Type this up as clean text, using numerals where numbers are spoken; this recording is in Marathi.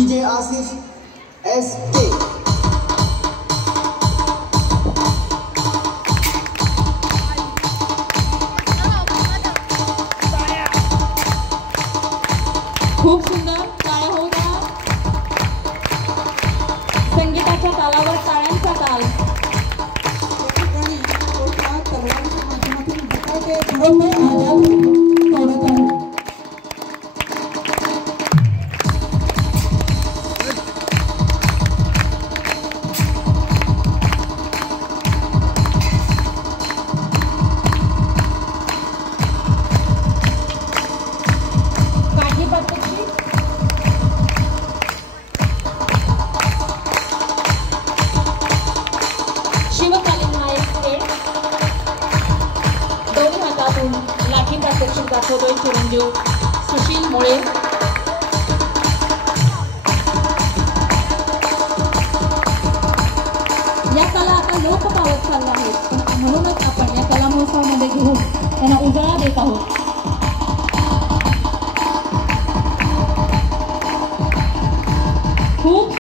DJ आसिफ SK खूप सुंदर टाळ्या होऊ द्या. संगीताच्या तालावर टाळ्यांचा ताल. शिवकालीन हा एक खेळ. दोन्ही हातातून लाठी प्रात्यक्षिक दाखवतोय चिरंजीव सुशील मुळे. या कला आता लोप पावत चालल्या आहेत, पण म्हणूनच आपण या कला महोत्सवामध्ये घेऊन त्यांना उजाळा देत आहोत.